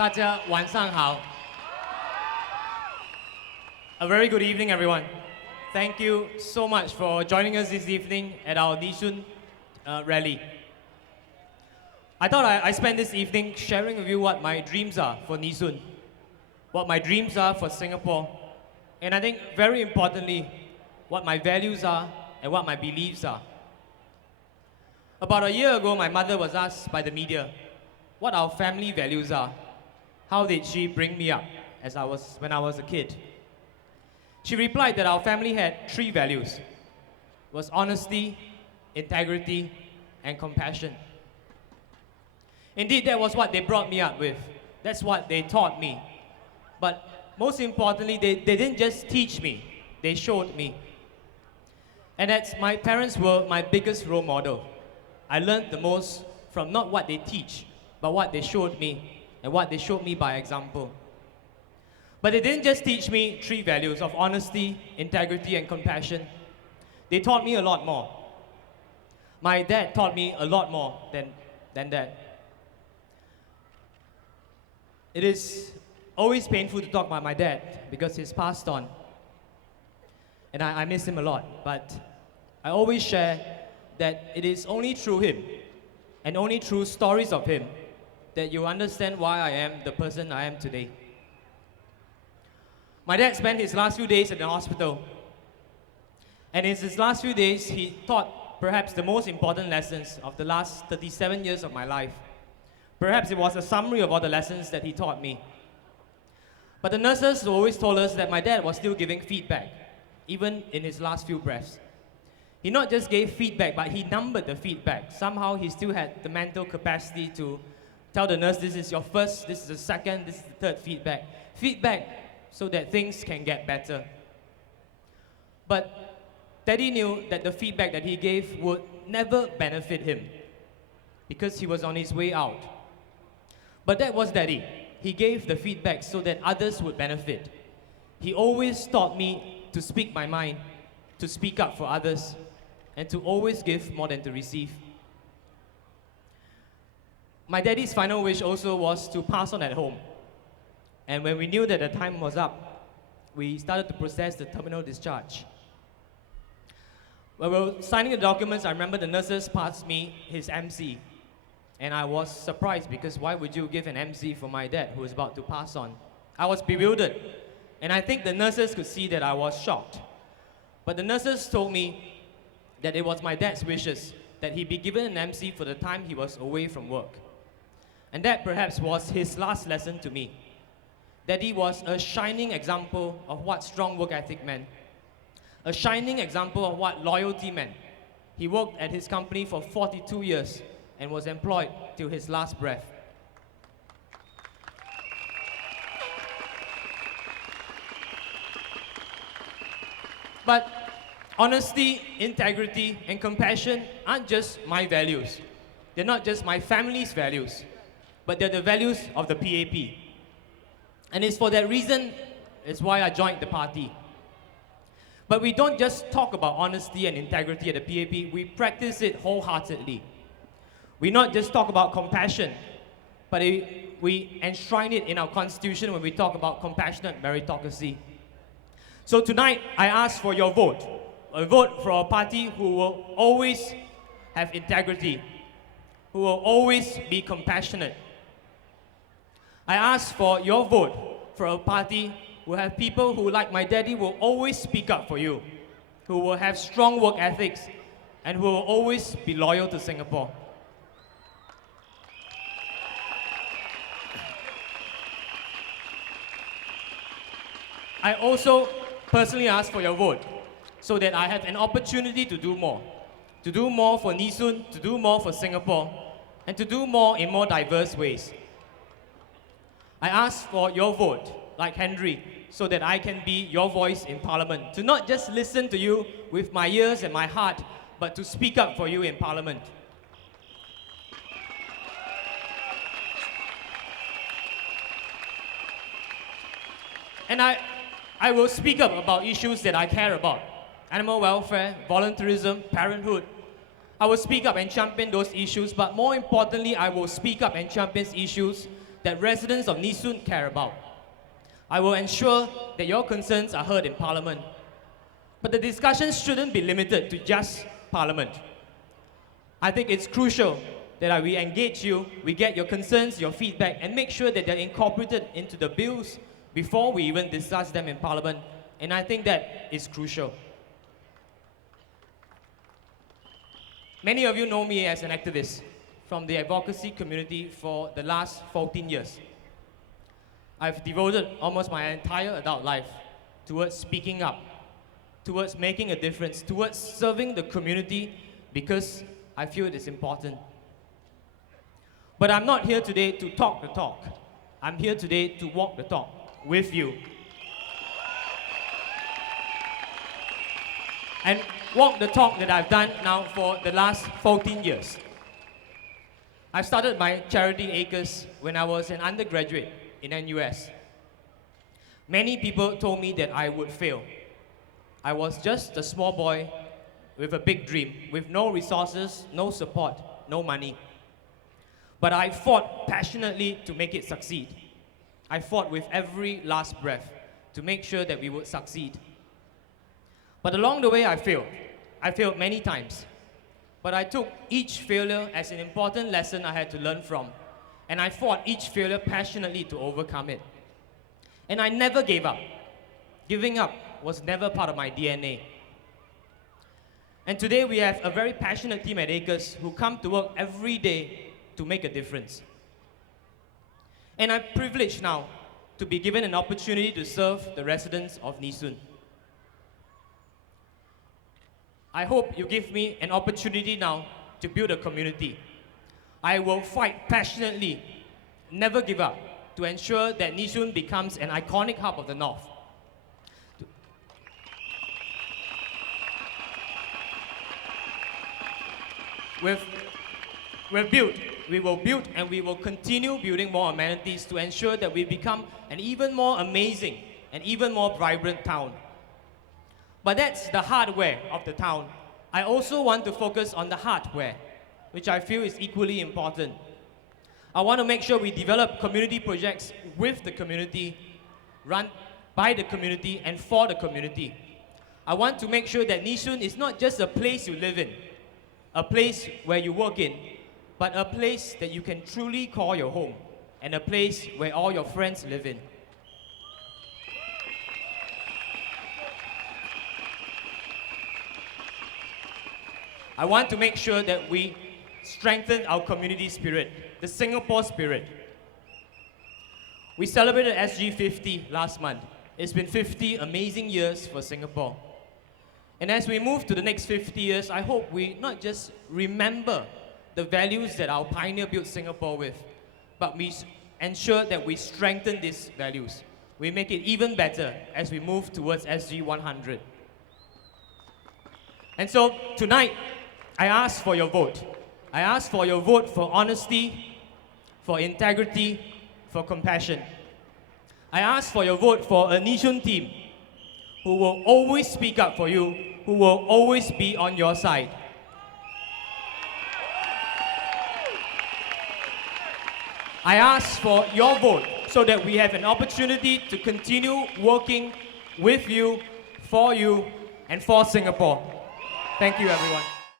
大家晚上好. A very good evening, everyone. Thank you so much for joining us this evening at our Nishun rally. I thought I spend this evening sharing with you what my dreams are for Nishun, what my dreams are for Singapore, and I think very importantly, what my values are and what my beliefs are. About a year ago, my mother was asked by the media what our family values are. How did she bring me up when I was a kid? She replied that our family had 3 values. It was honesty, integrity, and compassion. Indeed, that was what they brought me up with. That's what they taught me. But most importantly, they didn't just teach me, they showed me. And that's my parents were my biggest role model. I learned the most from not what they teach, but what they showed me, and what they showed me by example. But they didn't just teach me 3 values of honesty, integrity, and compassion. They taught me a lot more. My dad taught me a lot more than that. It is always painful to talk about my dad because he's passed on. And I miss him a lot. But I always share that it is only through him and only through stories of him that you understand why I am the person I am today. My dad spent his last few days at the hospital. And in his last few days, he taught perhaps the most important lessons of the last 37 years of my life. Perhaps it was a summary of all the lessons that he taught me. But the nurses always told us that my dad was still giving feedback, even in his last few breaths. He not just gave feedback, but he numbered the feedback. Somehow he still had the mental capacity to tell the nurse, this is your first, this is the second, this is the third feedback. Feedback so that things can get better. But Daddy knew that the feedback that he gave would never benefit him because he was on his way out. But that was Daddy. He gave the feedback so that others would benefit. He always taught me to speak my mind, to speak up for others, and to always give more than to receive. My daddy's final wish also was to pass on at home. And when we knew that the time was up, we started to process the terminal discharge. When we were signing the documents, I remember the nurses passed me his MC. And I was surprised because why would you give an MC for my dad who was about to pass on? I was bewildered. And I think the nurses could see that I was shocked. But the nurses told me that it was my dad's wishes that he be given an MC for the time he was away from work. And that perhaps was his last lesson to me. Daddy was a shining example of what strong work ethic meant. A shining example of what loyalty meant. He worked at his company for 42 years and was employed till his last breath. But honesty, integrity, and compassion aren't just my values. They're not just my family's values, but they're the values of the PAP. And it's for that reason, it's why I joined the party. But we don't just talk about honesty and integrity at the PAP, we practice it wholeheartedly. We not just talk about compassion, but we enshrine it in our constitution when we talk about compassionate meritocracy. So tonight, I ask for your vote. A vote for a party who will always have integrity, who will always be compassionate. I ask for your vote for a party who have people who, like my daddy, will always speak up for you, who will have strong work ethics, and who will always be loyal to Singapore. I also personally ask for your vote so that I have an opportunity to do more for Nishun, to do more for Singapore, and to do more in more diverse ways. I ask for your vote, like Henry, so that I can be your voice in Parliament, to not just listen to you with my ears and my heart, but to speak up for you in Parliament. And I will speak up about issues that I care about. Animal welfare, volunteerism, parenthood. I will speak up and champion those issues, but more importantly, I will speak up and champion issues that residents of Nee Soon care about. I will ensure that your concerns are heard in Parliament. But the discussions shouldn't be limited to just Parliament. I think it's crucial that we engage you, we get your concerns, your feedback, and make sure that they're incorporated into the bills before we even discuss them in Parliament. And I think that is crucial. Many of you know me as an activist from the advocacy community for the last 14 years. I've devoted almost my entire adult life towards speaking up, towards making a difference, towards serving the community because I feel it is important. But I'm not here today to talk the talk. I'm here today to walk the talk with you. And walk the talk that I've done now for the last 14 years. I started my charity Acres when I was an undergraduate in NUS. Many people told me that I would fail. I was just a small boy with a big dream, with no resources, no support, no money. But I fought passionately to make it succeed. I fought with every last breath to make sure that we would succeed. But along the way, I failed. I failed many times. But I took each failure as an important lesson I had to learn from. And I fought each failure passionately to overcome it. And I never gave up. Giving up was never part of my DNA. And today we have a very passionate team at Acres who come to work every day to make a difference. And I'm privileged now to be given an opportunity to serve the residents of Nee Soon. I hope you give me an opportunity now to build a community. I will fight passionately, never give up, to ensure that Nee Soon becomes an iconic hub of the North. We will build and we will continue building more amenities to ensure that we become an even more amazing and even more vibrant town. But that's the hardware of the town. I also want to focus on the hardware, which I feel is equally important. I want to make sure we develop community projects with the community, run by the community and for the community. I want to make sure that Nee Soon is not just a place you live in, a place where you work in, but a place that you can truly call your home, and a place where all your friends live in. I want to make sure that we strengthen our community spirit, the Singapore spirit. We celebrated SG 50 last month. It's been 50 amazing years for Singapore. And as we move to the next 50 years, I hope we not just remember the values that our pioneer built Singapore with, but we ensure that we strengthen these values. We make it even better as we move towards SG 100. And so tonight, I ask for your vote. I ask for your vote for honesty, for integrity, for compassion. I ask for your vote for a Nee Soon team who will always speak up for you, who will always be on your side. I ask for your vote so that we have an opportunity to continue working with you, and for Singapore. Thank you, everyone.